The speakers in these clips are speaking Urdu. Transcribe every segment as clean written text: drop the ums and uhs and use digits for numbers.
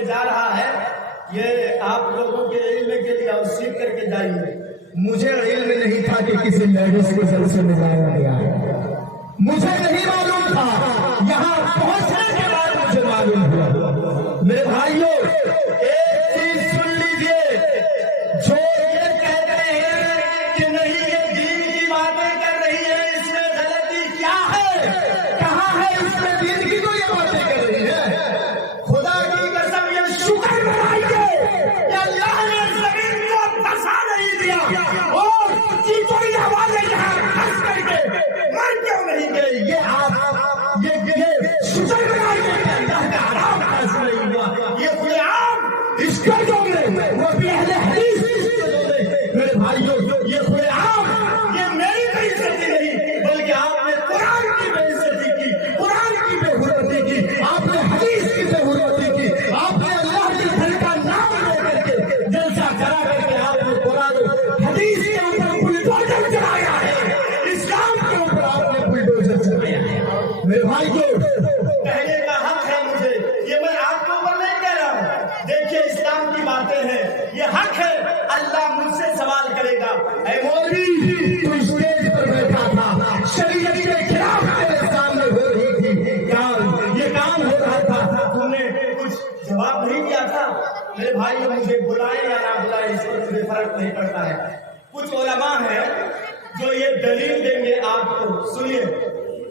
میں جا رہا ہے، یہ آپ لوگوں کے علم کے لیے اور سیکھ کر کے جائیے۔ مجھے علم نہیں تھا کہ کسی لیڈیز کے جلسے میں جایا گیا ہے، مجھے نہیں معلوم تھا، یہاں پہنچنے کے بعد مجھے معلوم ہوا۔ میرے بھائیوں، ایک چیز سن لیجیے، جو یہ کہتے ہیں کہ نہیں یہ دین کی باتیں کر رہی ہے، اس میں غلطی کیا ہے؟ کہاں ہے اس میں دین کی تو یہ باتیں کر رہی ہے؟ خدا کی قسم یہ شکر منائیے کہ اللہ نے زمین کو پھنسا نہیں دیا اور چیزوں کی آوازیں یہاں پھنس کر کے مر کیوں نہیں گئی؟ یہ آپ یہ شکر منائیے کہ اللہ کا عذاب نازل نہیں ہوا۔ یہ کھلے عام اس کا جو وہ بھی اہل حدیث میرے بھائیوں، یہ کھلے عام یہ میری بے عزتی نہیں بلکہ آپ نے قرآن کی بے عزتی کی، قرآن کی بے حرمتی کی، آپ نے حدیث کی بے حرمتی کی، آپ نے اللہ کے گھر کا نام لے کر کے جلسہ کرا کر کے آپ نے قرآن حدیث کے اوپر بلڈوزر چلایا ہے، اسلام کے اوپر آپ نے بلڈوزر چلایا ہے۔ میرے بھائیوں، کہنے کا حق ہے مجھے، یہ میں آپ کے اوپر نہیں کہہ رہا ہوں، دیکھیے اسلام کی باتیں ہیں، یہ حق ہے، اللہ مجھ سے سوال کرے گا، اے مولوی تو اسٹیج پر بیٹھا تھا، شریعت کے خلاف تیرے سامنے ہو رہی تھی، کیا یہ کام ہو رہا تھا، تم نے کچھ جواب نہیں دیا تھا؟ میرے بھائیوں، مجھے بلائیں یا نہ بلائیں اس سے مجھے فرق نہیں پڑتا ہے۔ کچھ علماء ہیں جو یہ دلیل دیں گے آپ کو، سنیے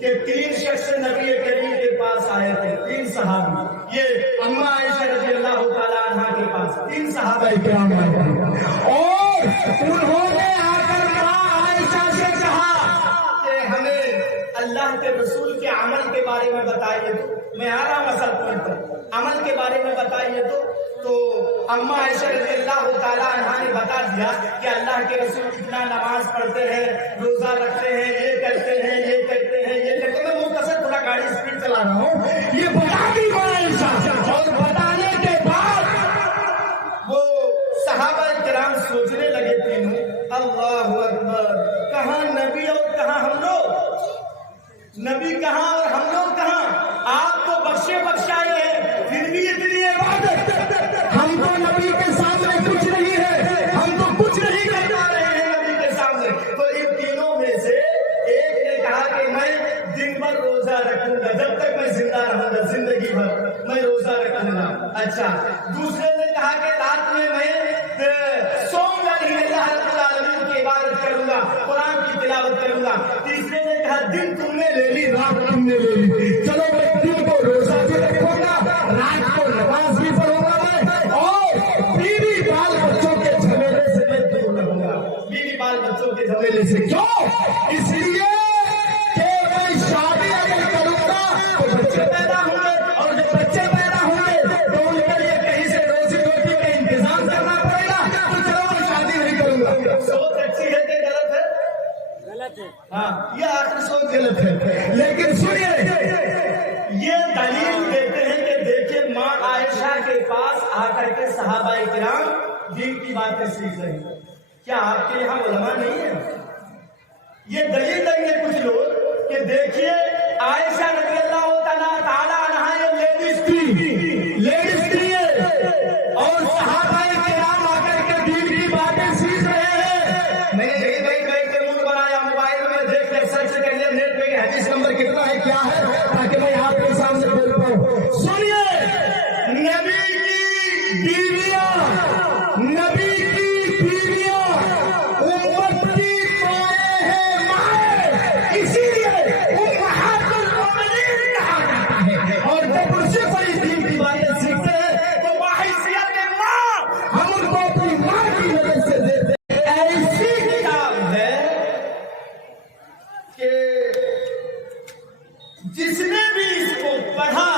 کہ 3 شخص نبی کریم کے پاس آئے تھے، 3 صحابی، یہ اما عائشہ رضی اللہ تعالیٰ عنہ کے پاس 3 صحابہ کرام آئے تھے، اور انہوں نے آ کر عائشہ سے کہا کہ ہمیں اللہ کے رسول کے عمل کے بارے میں بتائیے تو، میں آ رہا ہوں اصل پوائنٹ پر، عمل کے بارے میں بتائیے تو اما عائشہ رضی اللہ تعالیٰ عنہ نے بتا دیا کہ اللہ کے رسول اتنا نماز پڑھتے ہیں، روزہ رکھتے ہیں، یہ کرتے ہیں، یہ کرتے ہیں، یہ کرتے ہیں۔ میں مختصر تھوڑا گاڑی اسپیڈ چلا رہا ہوں، یہ بتا دی عائشہ، اور بتانے کے بعد وہ صحابہ کرام سوچنے لگے تینوں، اللہ اکبر، کہاں نبی اور کہاں ہم لوگ، نبی کہاں اور ہم لوگ کہاں؟ آپ تو بخشے بخشائے ہیں، پھر بھی اتنی عبادت، ہم تو نبی کے سامنے کچھ نہیں ہے، ہم تو کچھ نہیں کر پا رہے ہیں نبی کے سامنے۔ تو ان تینوں میں سے ایک نے کہا کہ میں دن بھر روزہ رکھوں گا، جب تک میں زندہ رہوں گا، زندگی بھر میں روزہ رکھوں گا۔ اچھا، دوسرے نے کہا کہ رات میں سوؤں گا نہیں، اللہ رب العالمین کی عبادت کروں گا، قرآن کی تلاوت کروں گا۔ تیسرے نے کہا دن تم نے لے لی، رات تم نے لے لی، چلو میں دن کو روزہ بھی رکھوں گا، رات کو نماز بھی پڑھوں گا میں، اور بیوی بال بچوں کے جھمیلے سے میں دور رہوں گا، بیوی بال بچوں کے جھمیلے سے۔ کیوں؟ اس لیے کہ میں شادی اگر کروں گا تو بچے پیدا ہوں گے، اور جب بچے پیدا ہوں گے تو ان کے لیے کہیں سے روزی روٹی کا انتظام کرنا پڑے گا، تو چلو میں شادی نہیں کروں گا۔ سوچ اچھی ہے کہ غلط ہے؟ غلط ہے، ہاں، یہ آخری سوچ غلط ہے، لیکن سنیے، یہ دلیل دیتے ہیں کہ دیکھیں ماں عائشہ کے پاس آ کر کے صحابہ کرام دین کی باتیں سیکھ رہے ہیں، کیا آپ کے یہاں علماء نہیں ہیں؟ یہ دلیل دیں گے کچھ لوگ کہ دیکھیے عائشہ رضی اللہ تعالیٰ عنہا یہ لیڈیز تھی اور صحابہ کرام آ کر کے دین کی باتیں سیکھ رہے ہیں۔ میں نے بیٹھ کے موڈ بنایا، موبائل میں دیکھ کر سرچ کر لیا نیٹ پہ حدیث نمبر کتنا ہے، کیا ہے، تاکہ میں آپ کے سامنے بول پاؤں۔ سنیے، نبی کی بیویاں، نبی کی بیویاں امت کی مائیں ہیں، مائیں، اسی لیے امہات المؤمنین کہا جاتا ہے، اور جب ان سے بڑی دین کی باتیں سیکھتے ہیں تو باحیثیت ماں ہم ان کو اپنی ماں کی نظر سے دیتے ہیں۔ ایسی کتاب ہے کہ جس نے بھی اس کو پڑھا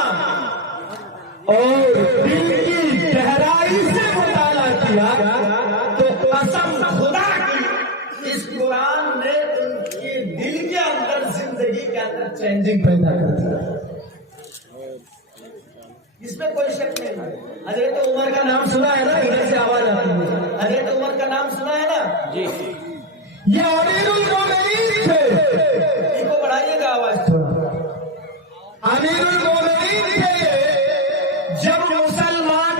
اور دل کی گہرائی سے مطالعہ کیا تو قسم خدا کی اس قرآن نے ان کے دل کے اندر، زندگی کے اندر چینجنگ پیدا کر دیا، اس میں کوئی شک نہیں ہے۔ حضرت عمر کا نام سنا ہے نا، ادھر سے آواز آتی ہے، حضرت عمر کا نام سنا ہے نا جی، یہ امیر المومنین تھے، ان کو بڑھائیے گا آواز تھوڑا، امیر المومنین تھے۔ جب مسلمان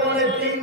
2:45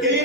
3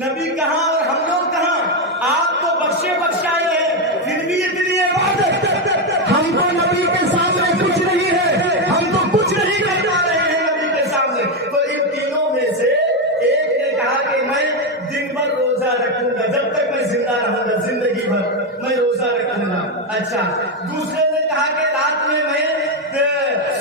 نبی کہاں اور ہم لوگ کہاں؟ آپ تو بخشے بخشائے ہیں، پھر بھی اتنی عبادت، ہم کو نبی کے سامنے کچھ نہیں ہے، ہم تو کچھ نہیں کر پا رہے ہیں نبی کے سامنے۔ تو ان تینوں میں سے ایک نے کہا کہ میں دن بھر روزہ رکھوں گا، جب تک میں زندہ رہوں گا، زندگی بھر میں روزہ رکھوں گا۔ اچھا، دوسرے نے کہا کہ رات میں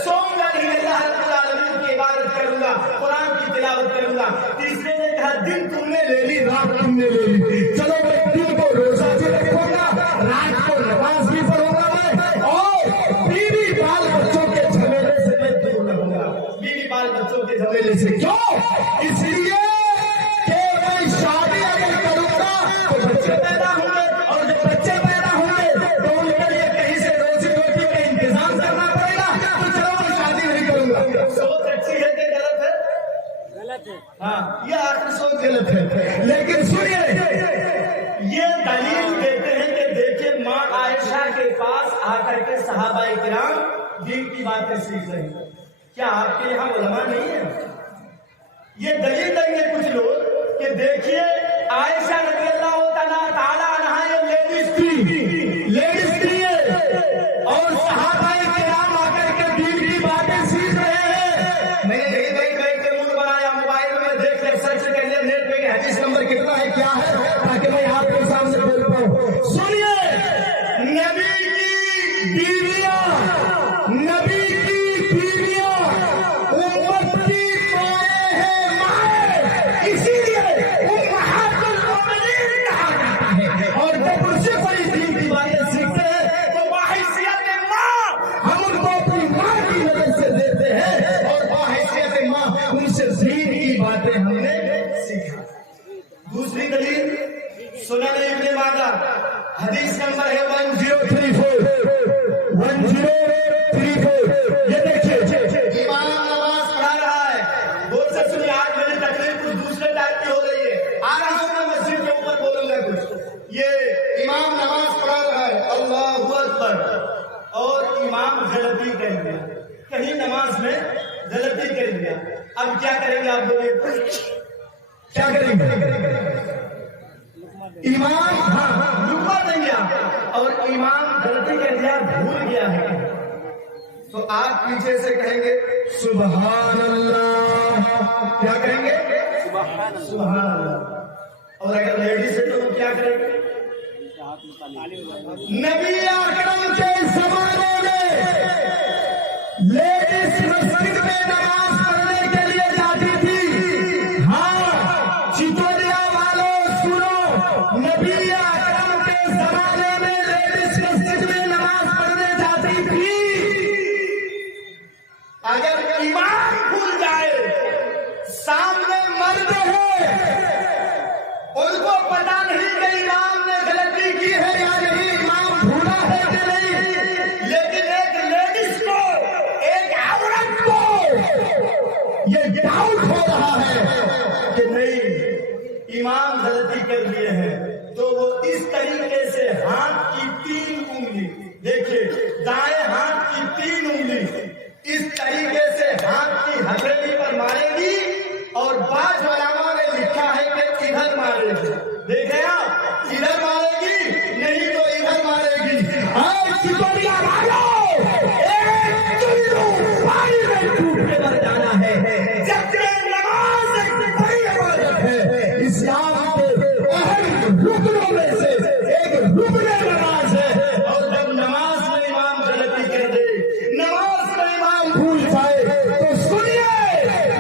سوؤں گا نہیں، اللہ رب العالمین کی عبادت کروں گا، قرآن کی تلاوت کروں گا۔ تیسرے نے کہا دن تم نے لے لی، رات تم نے لے لی، چلو میں دن کو روزہ بھی رکھوں گا، رات کو نماز بھی پڑھوں گا میں، اور بیوی بال بچوں کے جھمیلے سے میں دور رہوں گا، بیوی بال بچوں کے جھمیلے سے۔ کیوں؟ اس لیے کہ میں شادی اگر کروں گا تو بچے پیدا ہوں گے، اور جب بچے پیدا ہوں گے تو ان کے لیے کہیں سے روزی روٹی کا انتظام کرنا پڑے گا، تو چلو میں شادی نہیں کروں گا۔ سوچ اچھی ہے کہ غلط ہے؟ غلط ہے۔ ہاں، یہ آخر سوچ غلط ہے، لیکن سنیے، یہ دلیل دیتے ہیں کہ دیکھیں ماں عائشہ کے پاس آ کر کے صحابہ کرام دین کی باتیں سیکھ رہے ہیں۔ کیا آپ کے یہاں علماء نہیں ہیں؟ یہ دلیل دیں گے کچھ لوگ کہ دیکھیے عائشہ رضی اللہ تعالیٰ عنہا یہ لیڈیز تھی اور صحابہ کرام آ کر کے دین کی باتیں سیکھ رہے ہیں۔ میں نے بیٹھ کے منہ بنایا، موبائل میں دیکھ لیا، سرچ کر لیا نیٹ پہ کہ حدیث نمبر کتنا ہے، کیا ہے، تاکہ میں آپ کے سامنے بول پاؤں۔ سنیے، نبی کی بیویاں، نبی کی بیویاں امت کی مائیں ہیں، مائیں، اسی لیے امہات المؤمنین کہا جاتا ہے۔ اور جب ان سے بڑی دین کی باتیں سیکھتے ہیں تو باحیثیت ماں ہم ان کو اپنی ماں کی نظر سے دیتے ہیں، اور باحیثیت ماں ان سے دین کی باتیں ہم نے سیکھا۔ دوسری دلیل سنن ابن ماجہ حدیث نمبر ہے 1034 یہ دیکھیے، امام نماز پڑھا رہا ہے، غور سے سنیے، آج میری تقریر کچھ دوسرے ٹائپ کی ہو رہی ہے، آ رہا ہوں میں مسجد کے اوپر بولوں گا کچھ۔ یہ امام نماز پڑھا رہا ہے، اللہ اکبر، اور امام غلطی کر دیا، کہیں نماز میں غلطی کر دیا، اب کیا کریں گے آپ بولیے؟ کیا کریں گے؟ امام لقمہ دیں گے اور امام غلطی کر دیا، بھول گیا ہے، تو آپ پیچھے سے کہیں گے سبحان اللہ، کیا کہیں گے؟ سبحان اللہ۔ اور اگر لیڈیز ہے تو کیا کریں گے؟ نبی اکرم کے زمانے میں لیڈیز مسجد میں نماز پڑھنے کے لیے جاتی تھی۔ ہاں چتوریا والوں سنو، نبی اکرم کے زمانے میں لیڈیز مسجد میں نماز پڑھنے جاتی تھی۔ اگر امام بھول جائے، سامنے مرد ہے، ان کو پتا نہیں کہ امام نے غلطی کی ہے یا نہیں، امام بھولا ہے کہ نہیں، لیکن ایک لیڈیز کو، ایک عورت کو یہ ڈاؤٹ ہو رہا ہے کہ نہیں امام غلطی کر دیے ہیں، تو وہ اس طریقے سے ہاتھ کی 3 انگلی، دیکھیے دائیں ہاتھ کی 3 انگلی اس طریقے سے ہاتھ کی ہتھیلی پر مارے گی، اور بعض علماء نے لکھا ہے کہ ادھر مارے گی، دیکھیں آپ، ادھر مارے گی نہیں تو ادھر مارے گی۔ چتوریا والوں، ایک چلو پانی میں ڈوب کے مر جانا ہے، جبکہ نماز ایک بڑی عبادت ہے، اسلام کے اہم رکنوں میں سے ایک رکن نماز ہے، اور جب نماز میں امام غلطی کر دے، نماز میں امام بھول جائے، تو سنیے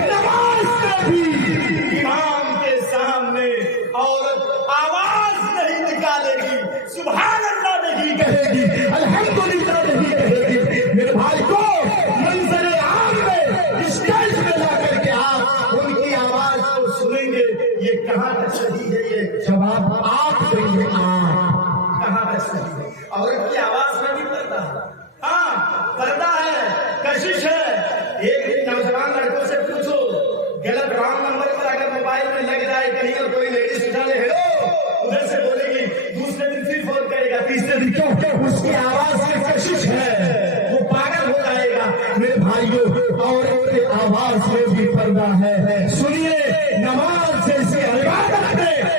نماز میں بھی امام کے سامنے عورت آواز نہیں نکالے گی، سبحان اللہ نہیں کہے گی، الحمدللہ نہیں کہے گی۔ میرے بھائی کو منظر عام میں اسٹیج پہ لا کر کے آپ ان کی آواز کو سنیں گے، یہ کہاں تک صحیح ہے؟ یہ جواب آپ دیں گے، آپ کہاں تک صحیح ہے؟ عورت کی آواز میں نہیں پڑتا، ہاں پردہ ہے، کشش ہے۔ ایک نوجوان لڑکوں سے پوچھو، غلط رانگ نمبر پر اگر موبائل میں لگ جائے کہیں اور کوئی لیڈیز اٹھا لے، ہیلو، ادھر سے بولے گی، دوسرے دن پھر فون کرے گا، تیسرے دن کیوں؟ اس کی آواز میں کشش ہے، وہ پاگل ہو جائے گا۔ میرے بھائیوں، عورت کی آواز میں بھی پردہ ہے۔ سنیے، نماز جیسی عبادت میں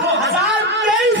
2023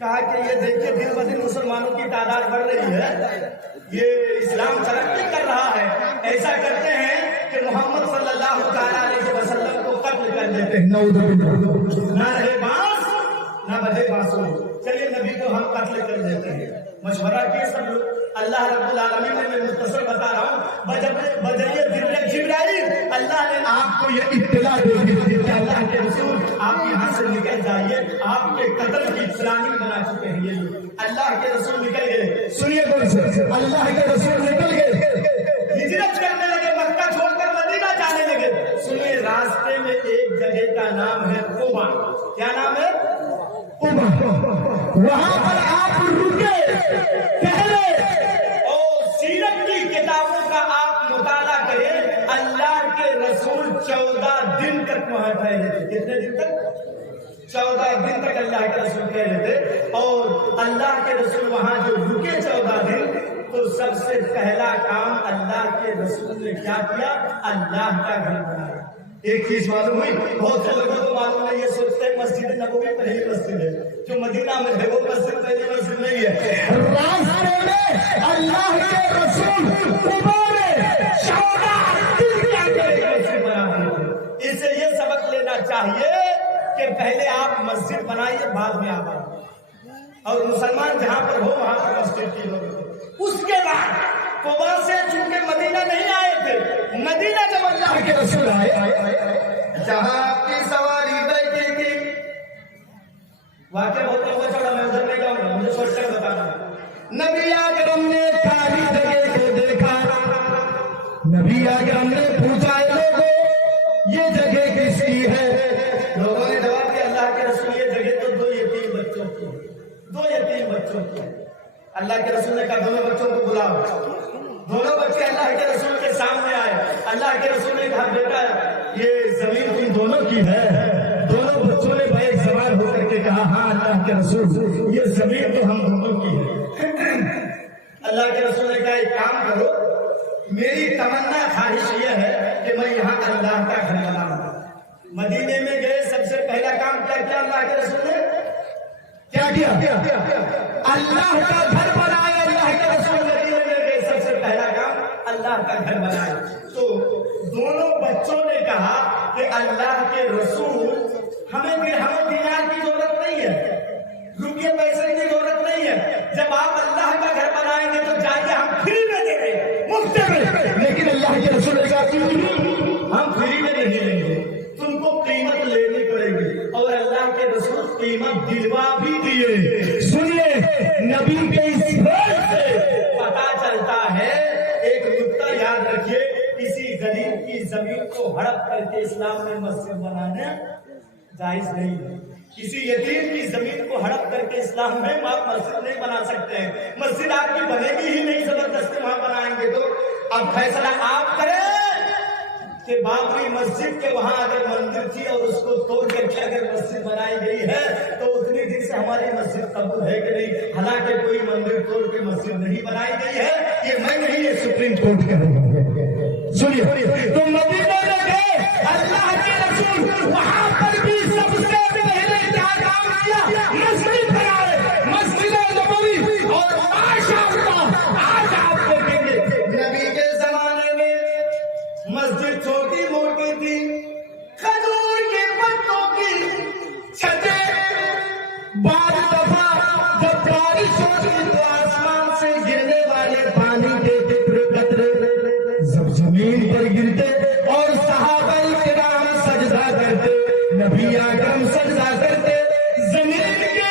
کہا کہ یہ دیکھیے دن ب دن مسلمانوں کی تعداد بڑھ رہی ہے, یہ اسلام ترقی کر رہا ہے, ایسا کرتے ہیں کہ محمد صلی اللہ تعالیٰ علیہ وسلم کو قتل کر دیتے ہیں, نہ رہے بانس نہ بجے بانسوں, چلیے نبی کو ہم قتل کر دیتے ہیں. مشورہ کیے سب لوگ, اللہ رب العالمین نے, میں مختصر بتا رہا ہوں, بذریعہ جبرائیل اللہ نے آپ کو یہ اطلاع دے دی کہ اللہ کے رسول آپ یہاں سے نکل جائیے, آپ کے قتل کی پلاننگ بنا چکے ہیں یہ لوگ. اللہ کے رسول نکل گئے, سنیے اللہ کے رسول نکل گئے, ہجرت کرنے لگے, مکہ چھوڑ کر مدینہ جانے لگے. سنیے راستے میں ایک جگہ کا نام ہے قبا. کیا نام ہے؟ قبا. وہاں پر آپ رکے پہلے, اور سیرت کی کتابوں کا آپ مطالعہ کریں, اللہ کے رسول 14 دن تک وہاں ٹھہرے تھے. کتنے دن تک؟ 14 دن تک اللہ کے رسول ٹھہرے تھے. اور اللہ کے رسول وہاں جو رکے 14 دن, تو سب سے پہلا کام اللہ کے رسول نے کیا کیا؟ اللہ کا گھر بنایا. ایک چیز معلوم ہوئی, بہت سے لوگوں کو معلوم نہیں, یہ سوچتے ہیں مسجد نبوی پہلی مسجد ہے, جو مدینہ میں ہے وہ مسجد پہلی مسجد نہیں ہے. راستے میں اللہ کے رسول قبا میں 14 دن کی مسجد بنا دی. اس سے یہ سبق لینا چاہیے کہ پہلے آپ مسجد بنائیے, بعد میں آپ اور مسلمان جہاں پر ہو وہاں پر مسجد کی ضرورت ہے. اس کے بعد قبا سے چونکہ مدینہ نہیں آئے تھے, مدینہ جب اللہ کے رسول آئے, جہاں آپ کی سواری بیٹھی تھی, واقعہ بہت لمبا چوڑا, میں ادھر نہیں جاؤں گا, مجھے چھوڑ کر بتانا. نبی اکرم نے خالی جگہ کو دیکھا, نبی اکرم نے پوچھا لوگوں یہ جگہ کس کی ہے؟ لوگوں نے جواب دیا اللہ کے رسول یہ جگہ تو 2 یتیم بچوں کی, 2 یتیم بچوں کی. اللہ کے رسول نے کہا دونوں بچوں کو بلاؤ. دونوں بچے اللہ کے رسول کے سامنے آئے. اللہ کے رسول نے کہا بیٹا یہ زمین تم دونوں کی ہے. دونوں بچوں نے بھائی سوال ہو کر کے کہا ہاں اللہ کے رسول یہ زمین تو ہم دونوں کی ہے. اللہ کے رسول نے کہا ایک کام کرو, میری تمنا خواہش یہ ہے کہ میں یہاں اللہ کا گھر بناؤں. مدینے میں گئے, سب سے پہلا کام کیا کیا اللہ کے رسول نے؟ کیا کیا؟ اللہ کا گھر بنایا. اللہ کے رسول مدینے میں گئے, سب سے پہلا کام اللہ کا گھر بنایا. تو دونوں بچوں نے کہا کہ اللہ کے رسول ہمیں دینار کی ضرورت نہیں ہے, روپیے پیسے کی ضرورت نہیں ہے. جب آپ اللہ کا گھر بنائیں گے تو جائیے ہم فری میں دے دیں گے, مفت میں. لیکن اللہ کے رسول نے کہا ہم فری میں نہیں لیں گے, تم کو قیمت لینی پڑے گی. اور اللہ کے رسول قیمت دلوا بھی دیے. سنیے نبی کے اس بات سے پتا چلتا ہے, ایک نقطہ یاد رکھیے, کسی غریب کی زمین کو ہڑپ کر کے اسلام میں مسجد بنانا جائز نہیں ہے. کسی یتیم کی زمین کو ہڑپ کر کے اسلام میں آپ مسجد نہیں بنا سکتے ہیں. مسجد آپ کی بنے گی ہی نہیں, زبردستی وہاں بنائیں گے تو. اب فیصلہ آپ کریں کہ بابری مسجد کے وہاں اگر مندر تھی اور اس کو توڑ کر کے اگر مسجد بنائی گئی ہے تو اتنی دن سے ہماری مسجد قبول ہے کہ نہیں؟ حالانکہ کوئی مندر توڑ کے مسجد نہیں بنائی گئی ہے, یہ میں نہیں, یہ سپریم کورٹ کہہ رہا ہوں. سنیے تو مدینہ میں گئے اللہ کے رسول, وہاں پر بھی سب سے پہلے کیا کام کیا؟ مسجد بنائے, مسجد نبوی. اور ماشاءاللہ آج آپ دیکھیں گے نبی کے زمانے میں مسجد چھوٹی موٹی تھی, کھجور کے پتوں کی چھتیں. بعض دفعہ جب بارش ہوتی تو آسمان سے گرنے والے پانی کے قطرے قطرے جب زمین پر گرتے اور صحابہ کرام سجدہ کرتے, نبی اکرم سجدہ کرتے, زمین کے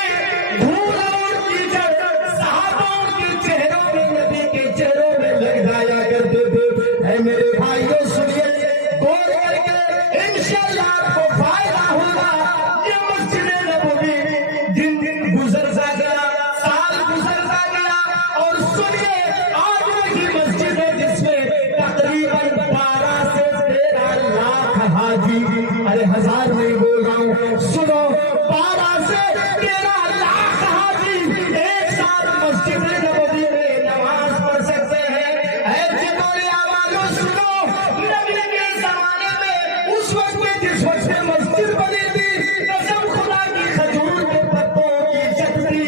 دھول اور کیچڑ صحابہ کے چہروں میں, نبی کے چہروں میں لگ جایا کرتے تھے. اے میرے بھائیوں سنیے, غور کر کے انشاءاللہ آپ کو فائدہ ہوگا. یہ مسجد نبوی دن دن گزرتا گیا, سال گزرتا گیا, اور سنیے آج وہی مسجد ہے جس میں تقریباً 12 سے 13 لاکھ حاجی, ارے ہزار نہیں بول رہا ہوں, سنو, 12 سے 13 لاکھ حاجی ایک ساتھ مسجد نبوی میں نماز پڑھ سکتے ہیں. اے جنوبی والوں سنو, نبی کے زمانے میں اس وقت میں جس وقت مسجد بنی تھی, قسم خدا کی کھجور کے پتوں کی چھتری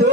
2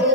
2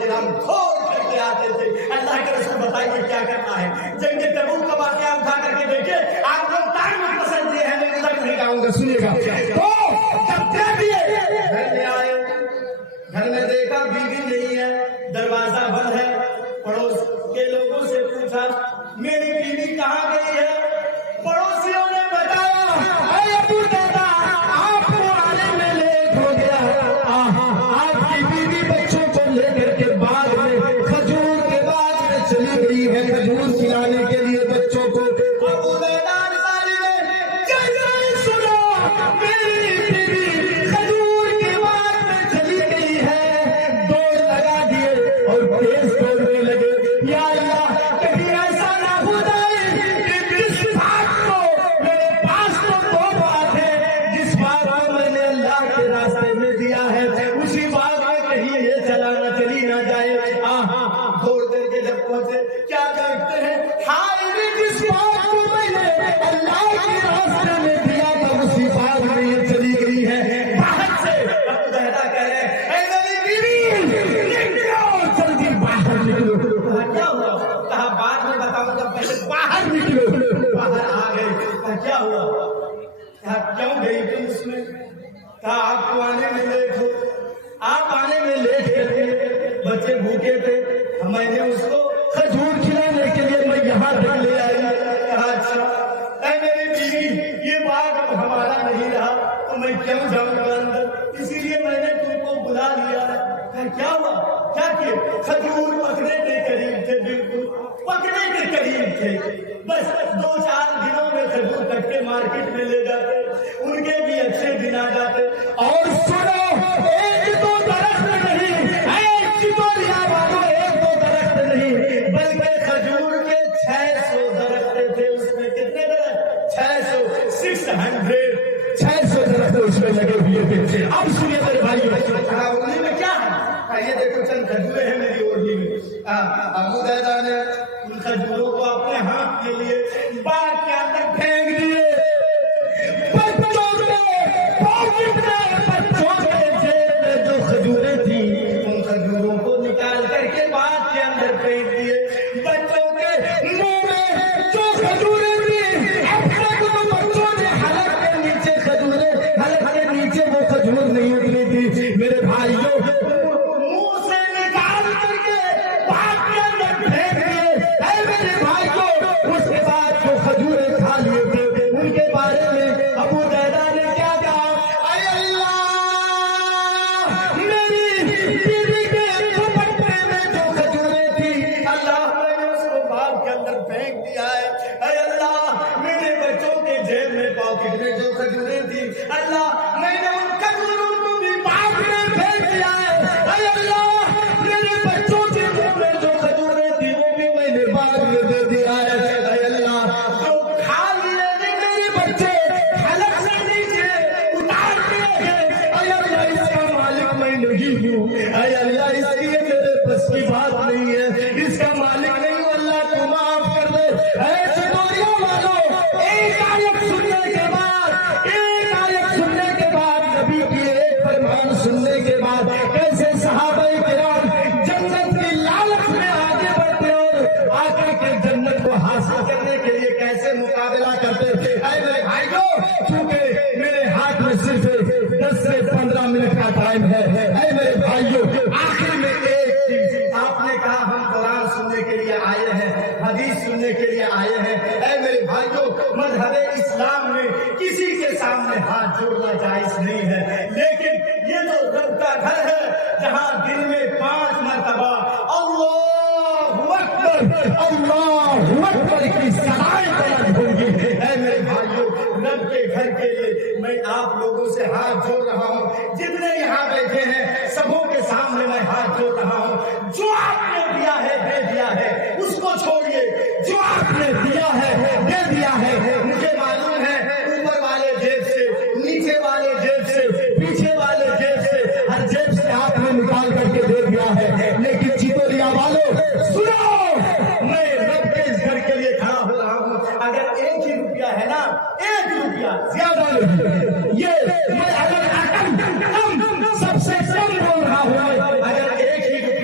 کرام دھوڑ کر کے آتے تھے. اللہ کے رسول بتائیے کیا کرنا ہے. جنگ تبوک کا واقعہ اٹھا کر کے دیکھیے. آپ لوگ تاریخ پسند یہ ہے, میں تک نہیں کہوں گا, سنیے گا. تو جب دے دیے گھر میں آئے, گھر میں دیکھا بیوی نہیں ہے, دروازہ بند ہے. پڑوس کے لوگوں سے پوچھا میری بیوی کہاں گئی ہے. پڑوسیوں نے بتایا اے ابو دادا آپ کو آنے میں لیٹ ہو گیا, آپ کی بیوی بچوں کو لے کر کے باغ میں کھجور کے باغ میں چلی گئی ہے کھجور کھلانے کے لیے بچوں کو. ابو دادا انصاری نے جیسے ہی سنا میری بیوی کھجور کے باغ میں چلی گئی ہے, دوڑ لگا دیے اور تیز دوڑنے لگے. یا اللہ کہیں ایسا نہ ہو جائے کہ جس بات کو میرے پاس تو دو بات ہے, جس بات کو میں نے اللہ کے راستے میں دیا ہے اسی بات میں کہیں یہ چلانا چلی نہ جائے. دوڑ کر کے جب پہنچے کیا کرتے ہیں, ہائے جس بات کو میں نے اللہ کے راستے میں دیا تھا اسی بات میں یہ چلی گئی ہے. باہر سے ابو دہدا کہہ رہے اے میری بیوی نکلو, جلدی باہر نکلو. کیا ہوا؟ کہا بعد میں بتاؤں گا, پہلے باہر نکلو. باہر آ گئے. کیا ہوا؟ کہا کیوں گئی تم اس میں؟ کہا آپ کو آنے میں لیٹ ہو. آپ آنے میں لیٹ کر کے بچے بھوکے تھے, میں نے اس کو کھجور کھلانے کے لیے میں یہاں تک لے آئی. کہا اچھا اے میری بیوی یہ باغ اب ہمارا نہیں رہا تو میں کیوں جاؤں گا اندر, اسی لیے میں نے تم کو بلا لیا. کیا ہوا؟ کیا کہ کھجور پکنے کے قریب تھے, بالکل پکنے کے قریب تھے. بس 2-4 دنوں میں کھجور کٹ کے مارکیٹ میں لے جاتے, ان کے بھی اچھے دن آ جاتے. اور سنو, ایک دو درخت نہیں, ایک چتوریا والوں ایک دو درخت نہیں بلکہ کھجور کے 600 درخت تھے. اس میں کتنے درخت؟ 600 درخت اس میں لگے ہوئے تھے. اب سنیے میرے بھائی, اوڑھی میں کیا ہے؟ یہ دیکھو چند کھجورے ہیں میری اوڑھی میں. ابو دادا نے ان کھجوروں کو اپنے ہاتھ کے لیے باغ کے اندر پھینک دیے. بچوں کے جیب میں جو کھجوریں تھیں ان کھجوروں کو نکال کر کے باغ کے اندر پھینک دیے. بچوں کے منہ میں جو کھجوریں تھیں اپنے بچوں نے حلق کے نیچے کھجوریں, حلق کے نیچے وہ کھجور نہیں اتری تھی. میرے بھائیوں منہ سے نکال کر کے باغ کے اندر پھینک دیے. اے میرے بھائیوں اس کے بعد جو کھجوریں کھا لیے تھے ان کے بارے میں ابو دادا نے کیا کہا, اے اللہ میری بیوی کے دوپٹے میں جو کھجوریں تھیں اللہ میں نے اس کو باغ کے اندر پھینک دیا ہے. اے اللہ میرے بچوں کے جیب میں پاکٹ میں جو کھجوریں تھیں اللہ میں نے ان کھجوروں کو بھی باغ میں پھینک دیا ہے. اے اللہ میرے بچوں کے جیب میں جو کھجوریں تھیں وہ بھی میں نے باغ میں دے دیا ہے. اے اللہ جو کھا لیے میرے بچے حلق سے نیچے اتار دیے ہیں, اے اللہ اس کا مالک میں نہیں ہوں. اے اللہ اس لیے میرے بس کی بات نہیں ہے, اس کا مالک نہیں ہوں. اللہ تو معاف کر دے. اے چتوریا والوں, ایک آیت سننے کے بعد نبی کی ایک فرمان سننے کے بعد کیسے صحابہ کرام جنت کی لالچ میں آگے بڑھتے اور آقا کے جنت کو حاصل کرنے کے لیے کیسے مقابلہ کرتے. اے میرے بھائیوں چونکہ میرے ہاتھ میں صرف 10 سے 15 منٹ کا ٹائم ہے. اے میرے بھائیوں آخر میں ایک چیز, آپ نے کہا ہم قرآن سننے کے لیے آئے ہیں, حدیث سننے کے لیے آئے ہیں. اے میرے بھائیوں مذہب اسلام میں کسی کے سامنے ہاتھ جوڑنا جائز نہیں ہے, لیکن یہ جو رب کا گھر ہے جہاں دن میں 5 مرتبہ اللہ اکبر کی صدائیں بلند ہوں گی. اے میرے بھائیوں رب کے گھر کے لیے میں آپ لوگوں سے ہاتھ جوڑ رہا ہوں. جتنے یہاں بیٹھے ہیں سبوں کے سامنے میں ہاتھ جوڑ رہا ہوں. جو آپ نے دیا ہے دے دیا ہے اس کو چھوڑیے, جو آپ نے دیا ہے دے دیا ہے. مجھے معلوم ہے اوپر والے جیب سے, نیچے والے جیب سے, پیچھے والے جیب سے, ہر جیب سے آپ نے نکال کر کے دے دیا ہے. لیکن چتوریا والوں سنو, میں رب کے اس گھر کے لیے کھڑا ہو رہا ہوں. اگر 1 ہی روپیہ ہے نا, 1 روپیہ زیادہ نہیں, یہ میں اگر سب سے کم بول رہا ہوں, اگر 1 ہی روپیہ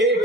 1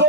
2